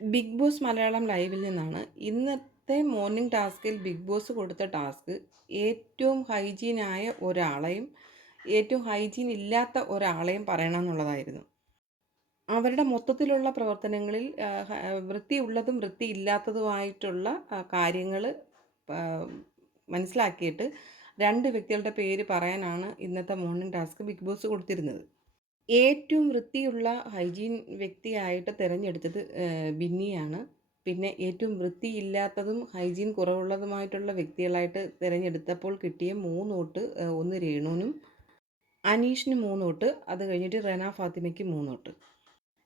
Big boss Malayalam ലൈവിൽ നിന്നാണ് ഇന്നത്തെ മോർണിംഗ് ടാസ്കിൽ ബിഗ് ബോസ് കൊടുത്ത ടാസ്ക് ഏറ്റവും ഹൈജീനായ ഒരാളെയും ഏറ്റവും ഹൈജീൻ ഇല്ലാത്ത ഒരാളെയും പറയണമെന്നുള്ളതായിരുന്നു അവരുടെ മൊത്തത്തിലുള്ള പ്രവർത്തനങ്ങളിൽ വൃത്തിയുള്ളതും വൃത്തിയില്ലാത്തതുമായിട്ടുള്ള കാര്യങ്ങൾ മനസ്സിലാക്കിയിട്ട് രണ്ട് വ്യക്തികളുടെ പേര് പറയാനാണ് ഇന്നത്തെ മോർണിംഗ് ടാസ്ക് ബിഗ് ബോസ് കൊടുത്തിരുന്നത്. ഏറ്റവും വൃത്തിയുള്ള ഹൈജീൻ വ്യക്തിയായിട്ട് തിരഞ്ഞെടുത്തത് ബിന്നിയാണ്. പിന്നെ ഏറ്റവും വൃത്തിയില്ലാത്തതും ഹൈജീൻ കുറവുള്ളതുമായിട്ടുള്ള വ്യക്തികളായിട്ട് തിരഞ്ഞെടുത്തപ്പോൾ കിട്ടിയ മൂന്ന് വോട്ട് ഒന്ന് രേണുവിനും അനീഷിന് മൂന്ന് വോട്ട് അത് കഴിഞ്ഞിട്ട് റെന ഫാത്തിമയ്ക്ക് മൂന്ന് വോട്ട്.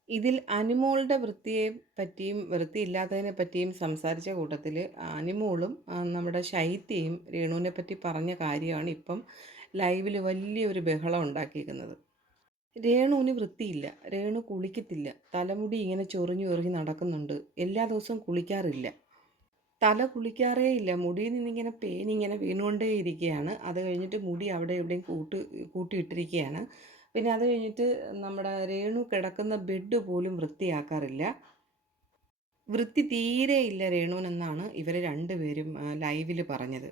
ഇതിൽ അനിമോളുടെ വൃത്തിയെ പറ്റിയും വൃത്തിയില്ലാത്തതിനെ പറ്റിയും സംസാരിച്ച കൂട്ടത്തിൽ അനിമോളും നമ്മുടെ ശൈത്യയും രേണുവിനെ പറ്റി പറഞ്ഞ കാര്യമാണ് ഇപ്പം ലൈവിൽ വലിയൊരു ബഹളം ഉണ്ടാക്കിയിരിക്കുന്നത്. രേണുവിന് വൃത്തിയില്ല. രേണു കുളിക്കത്തില്ല. തലമുടി ഇങ്ങനെ ചൊറിഞ്ഞു ചൊറിഞ്ഞ് നടക്കുന്നുണ്ട്. എല്ലാ ദിവസവും കുളിക്കാറില്ല. തല കുളിക്കാറേ ഇല്ല. മുടിയിൽ നിന്നിങ്ങനെ പേനിങ്ങനെ വീണുകൊണ്ടേ ഇരിക്കുകയാണ്. അത് കഴിഞ്ഞിട്ട് മുടി അവിടെ എവിടെയും കൂട്ട് കൂട്ടിയിട്ടിരിക്കുകയാണ്. പിന്നെ അത് കഴിഞ്ഞിട്ട് നമ്മുടെ രേണു കിടക്കുന്ന ബെഡ് പോലും വൃത്തിയാക്കാറില്ല. വൃത്തി തീരെ ഇല്ല രേണുവിനെന്നാണ് ഇവർ രണ്ടുപേരും ലൈവിൽ പറഞ്ഞത്.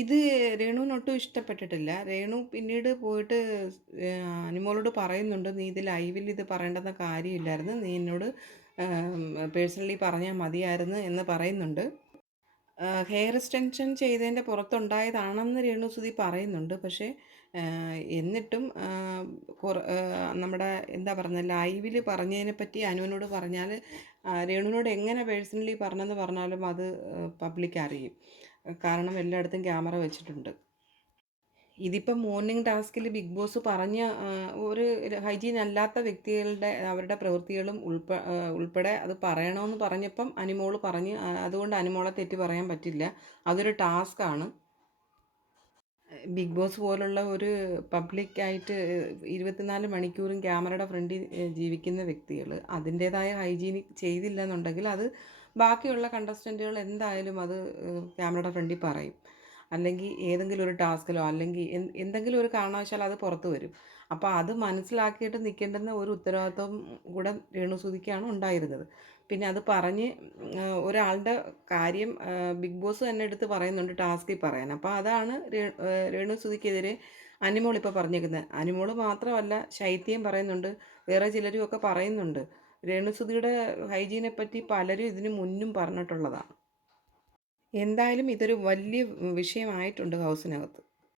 ഇത് രേണുവിനൊട്ടും ഇഷ്ടപ്പെട്ടിട്ടില്ല. രേണു പിന്നീട് പോയിട്ട് അനിമോളോട് പറയുന്നുണ്ട് നീ ഇത് ലൈവിൽ ഇത് പറയേണ്ടെന്ന കാര്യമില്ലായിരുന്നു. നീ എന്നോട് പേഴ്സണലി പറഞ്ഞാൽ മതിയായിരുന്നു എന്ന് പറയുന്നുണ്ട്. ഹെയർ എക്സ്റ്റൻഷൻ ചെയ്തതിന്റെ പുറത്തുണ്ടായതാണെന്ന് രേണുസുതി പറയുന്നുണ്ട്. പക്ഷേ എന്നിട്ടും നമ്മുടെ എന്താ പറയുന്നത് ലൈവിൽ പറഞ്ഞതിനെ പറ്റി അനുവിനോട് പറഞ്ഞാൽ രേണുവിനോട് എങ്ങനെ പേഴ്സണലി പറഞ്ഞെന്ന് പറഞ്ഞാലും അത് പബ്ലിക് അറിയും. കാരണം എല്ലായിടത്തും ക്യാമറ വെച്ചിട്ടുണ്ട്. ഇതിപ്പം മോർണിംഗ് ടാസ്കിൽ ബിഗ് ബോസ് പറഞ്ഞ ഒരു ഹൈജീൻ അല്ലാത്ത വ്യക്തികളുടെ അവരുടെ പ്രവൃത്തികളും ഉൾപ്പ ഉൾപ്പെടെ അത് പറയണമെന്ന് പറഞ്ഞപ്പം അനിമോൾ പറഞ്ഞ് അതുകൊണ്ട് അനിമോളെ തെറ്റി പറയാൻ പറ്റില്ല. അതൊരു ടാസ്ക്കാണ് ബിഗ് ബോസ് പോലുള്ള ഒരു പബ്ലിക്കായിട്ട് ഇരുപത്തിനാല് മണിക്കൂറും ക്യാമറയുടെ ഫ്രണ്ടിൽ ജീവിക്കുന്ന വ്യക്തികൾ അതിന്റേതായ ഹൈജീനിക് ചെയ്തില്ല എന്നുണ്ടെങ്കിൽ അത് ബാക്കിയുള്ള കണ്ടസ്റ്റന്റുകൾ എന്തായാലും അത് ക്യാമറയുടെ ഫ്രണ്ടിൽ പറയും. അല്ലെങ്കിൽ ഏതെങ്കിലും ഒരു ടാസ്കിലോ അല്ലെങ്കിൽ എന്തെങ്കിലും ഒരു കാരണവശാൽ അത് പുറത്ത് വരും. അപ്പോൾ അത് മനസ്സിലാക്കിയിട്ട് നിൽക്കേണ്ടുന്ന ഒരു ഉത്തരവാദിത്വം കൂടെ രേണുസുതിക്കാണ് ഉണ്ടായിരുന്നത്. പിന്നെ അത് പറഞ്ഞ് ഒരാളുടെ കാര്യം ബിഗ് ബോസ് തന്നെ എടുത്ത് പറയുന്നുണ്ട് ടാസ്കിൽ പറയാൻ. അപ്പോൾ അതാണ് രേണുസുതിക്കെതിരെ അനിമോൾ ഇപ്പോൾ പറഞ്ഞേക്കുന്നത്. അനിമോൾ മാത്രമല്ല ശൈത്യം പറയുന്നുണ്ട് വേറെ ചിലരും ഒക്കെ പറയുന്നുണ്ട്. രേണുസുതിയുടെ ഹൈജീനെ പറ്റി പലരും ഇതിനു മുന്നും പറഞ്ഞിട്ടുള്ളതാണ്. എന്തായാലും ഇതൊരു വലിയ വിഷയമായിട്ടുണ്ട് ഹൗസിനകത്ത്.